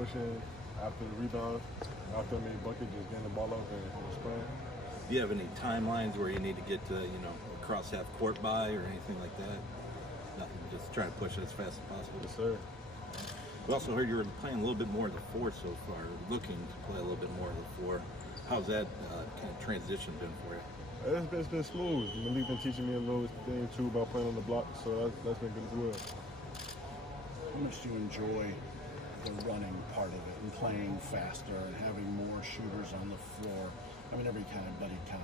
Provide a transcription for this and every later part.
pushing after the rebound, after I made bucket, just getting the ball up and spraying. Do you have any timelines where you need to get to, across half court by or anything like that? Nothing, just try to push it as fast as possible. Yes, sir. We also heard you were playing a little bit more of the four so far, looking to play a little bit more of the four. How's that kind of transition been for you? It's been smooth. Malik been teaching me a little thing too about playing on the block, so that's been good as well. How much do you enjoy the running part of it and playing faster and having more shooters on the floor? I mean, everybody kind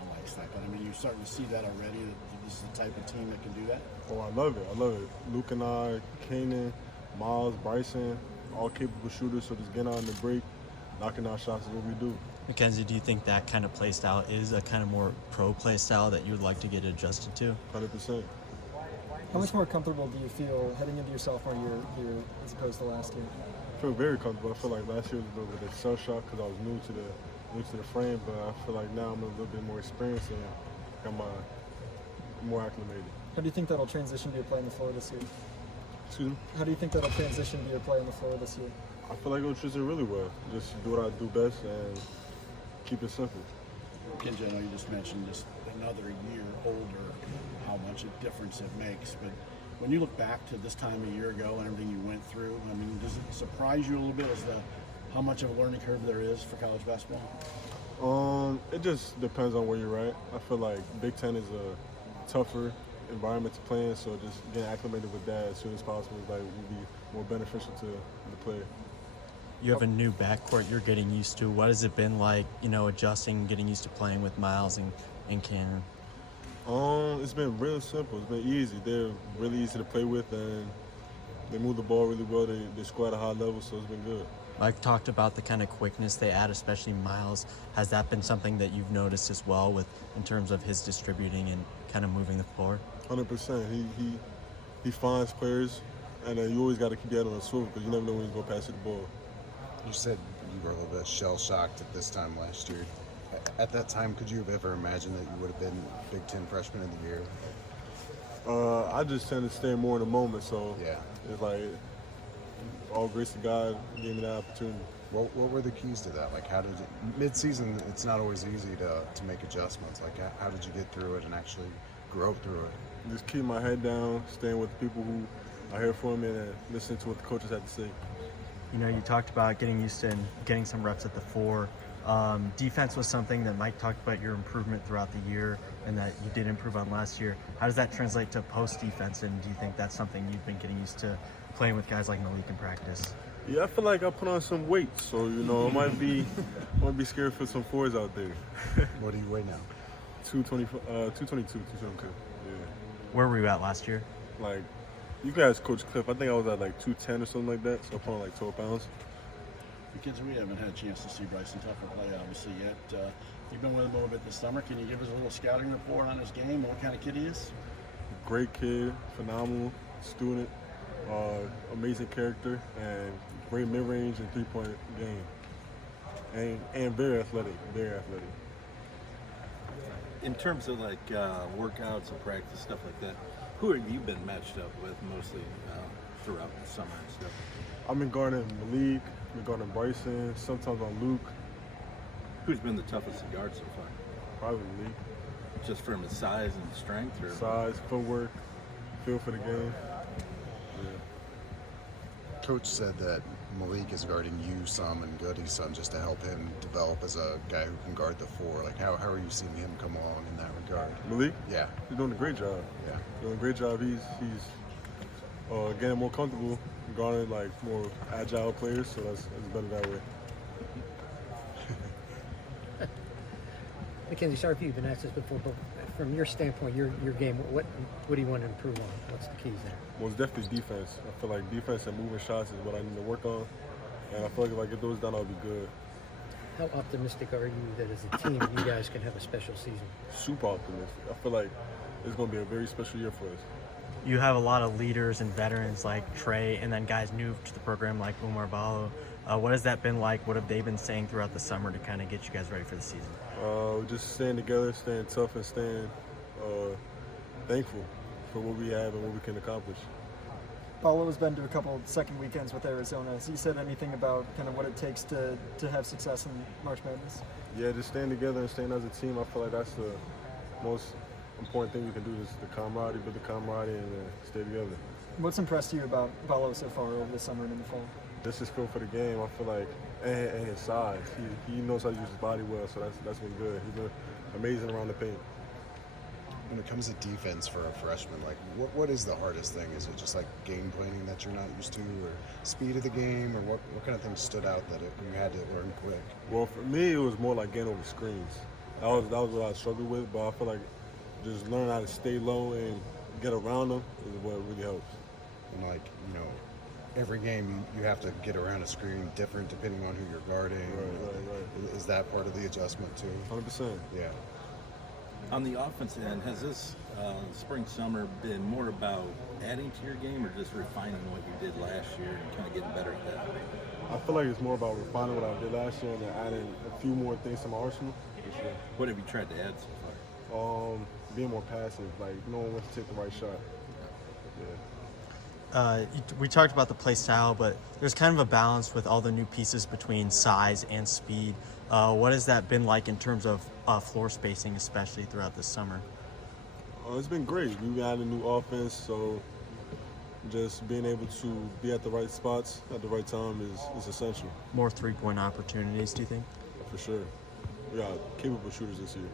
of likes that, but I mean, you're starting to see that already, that this is the type of team that can do that? Oh, I love it. Luke and I, Kanan, Miles, Bryson, all capable shooters, so just getting out in the break, knocking out shots is what we do. Mackenzie, do you think that kind of play style is a kind of more pro play style that you would like to get adjusted to? 100%. How much more comfortable do you feel heading into your sophomore year as opposed to last year? I feel very comfortable. I feel like last year was a little bit of shell shock because I was new to the frame, but I feel like now I'm a little bit more experienced and I'm more acclimated. How do you think that'll transition to your play on the floor this year? Excuse me? How do you think that'll transition to your play on the floor this year? I feel like it'll transition really well. Just do what I do best and keep it simple. Kenji, I know you just mentioned just another year older, how much a difference it makes, but when you look back to this time a year ago and everything you went through, I mean, does it surprise you a little bit as to how much of a learning curve there is for college basketball? It just depends on where you're at. I feel like Big Ten is a tougher environment to play in, so just getting acclimated with that as soon as possible would be more beneficial to the player. You have a new backcourt you're getting used to. What has it been like, adjusting, getting used to playing with Miles and Cannon? It's been real simple. It's been easy. They're really easy to play with, and they move the ball really well. They score at a high level, so it's been good. Mike talked about the kind of quickness they add, especially Miles. Has that been something that you've noticed as well in terms of his distributing and kind of moving the floor? 100%. He finds players, and you always got to keep your head on a swivel because you never know when he's going to pass you the ball. You said you were a little bit shell-shocked at this time last year. At that time, could you have ever imagined that you would have been Big Ten Freshman of the Year? I just tend to stay more in the moment, so yeah. It's like all grace to God gave me that opportunity. What were the keys to that? Like, how did you, mid-season, it's not always easy to make adjustments. Like, how did you get through it and actually grow through it? Just keep my head down, staying with the people who are here for me, and listening to what the coaches have to say. You talked about getting used to and getting some reps at the four. Defense was something that Mike talked about your improvement throughout the year and that you did improve on last year. How does that translate to post defense, and do you think that's something you've been getting used to playing with guys like Malik in practice? Yeah, I feel like I put on some weight, so I might be scared for some fours out there. What do you weigh now? 222. Yeah. Where were you at last year? Like, you guys, Coach Cliff, I think I was at like 210 or something like that, so I put on like 12 pounds. Kids, we haven't had a chance to see Bryson Tucker play, obviously, yet. You've been with him a little bit this summer. Can you give us a little scouting report on his game, what kind of kid he is? Great kid, phenomenal student, amazing character, and great mid-range and three-point game. And very athletic. In terms of like workouts and practice, stuff like that, who have you been matched up with mostly throughout the summer and stuff? I've been guarding Malik, been guarding Bryson, sometimes on Luke. Who's been the toughest to guard so far? Probably Malik. Just from his size and strength? Or? Size, footwork, feel for the game. Yeah. Coach said that Malik is guarding you some and Goody some just to help him develop as a guy who can guard the four. Like, how are you seeing him come along in that regard? Malik? Yeah. He's doing a great job. Yeah. Doing a great job. He's getting more comfortable, guarding like more agile players, so that's better that way. Mackenzie, sorry if you've been asked this before, but from your standpoint, your game, what do you want to improve on? What's the keys there? Well, it's definitely defense. I feel like defense and moving shots is what I need to work on, and I feel like if I get those done, I'll be good. How optimistic are you that as a team you guys can have a special season? Super optimistic. I feel like it's going to be a very special year for us. You have a lot of leaders and veterans like Trey, and then guys new to the program like Umar Balo. What has that been like? What have they been saying throughout the summer to kind of get you guys ready for the season? Just staying together, staying tough, and staying thankful for what we have and what we can accomplish. Paulo's been to a couple second weekends with Arizona. Has he said anything about kind of what it takes to have success in March Madness? Yeah, just staying together and staying as a team. I feel like that's the most important thing we can do is the camaraderie, build the camaraderie, and stay together. What's impressed you about Paulo so far over the summer and in the fall? Just his feel for the game. I feel like, and his size. He knows how to use his body well, so that's been good. He's been amazing around the paint. When it comes to defense for a freshman, like what is the hardest thing? Is it just like game planning that you're not used to, or speed of the game, or what kind of things stood out that you had to learn quick? Well, for me, it was more like getting over screens. That was what I struggled with, but I feel like just learning how to stay low and get around them is what really helps. And like, every game you have to get around a screen different depending on who you're guarding. Right. Is that part of the adjustment too? 100%. Yeah. On the offensive end, has this spring-summer been more about adding to your game or just refining what you did last year and kind of getting better at that? I feel like it's more about refining what I did last year and then adding a few more things to my arsenal. For sure. What have you tried to add so far? Being more passive, like knowing when to take the right shot. Yeah. We talked about the play style, but there's kind of a balance with all the new pieces between size and speed. What has that been like in terms of floor spacing, especially throughout this summer? It's been great. We got a new offense, so just being able to be at the right spots at the right time is essential. More three-point opportunities, do you think? For sure. We got capable shooters this year.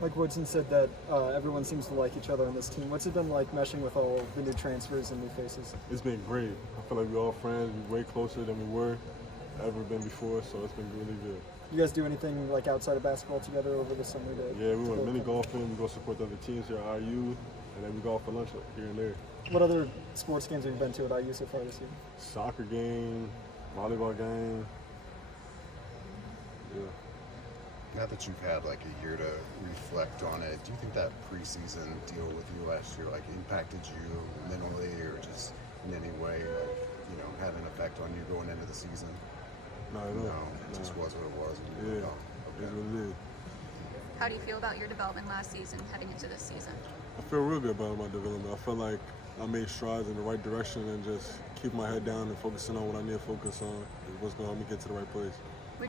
Like Woodson said that everyone seems to like each other on this team. What's it been like meshing with all the new transfers and new faces? It's been great. I feel like we're all friends. We're way closer than we were ever been before, so it's been really good. You guys do anything like outside of basketball together over the summer? Yeah, we went mini golfing. We go support the other teams here at IU, and then we go out for lunch here and there. What other sports games have you been to at IU so far this year? Soccer game, volleyball game. Yeah. Now that you've had like a year to reflect on it, do you think that preseason deal with you last year like impacted you mentally or just in any way, like, had an effect on you going into the season? No, I don't. No, it just was what it was. Yeah, it's what it is. How do you feel about your development last season heading into this season? I feel real good about my development. I feel like I made strides in the right direction and just keep my head down and focusing on what I need to focus on is what's going to help me get to the right place.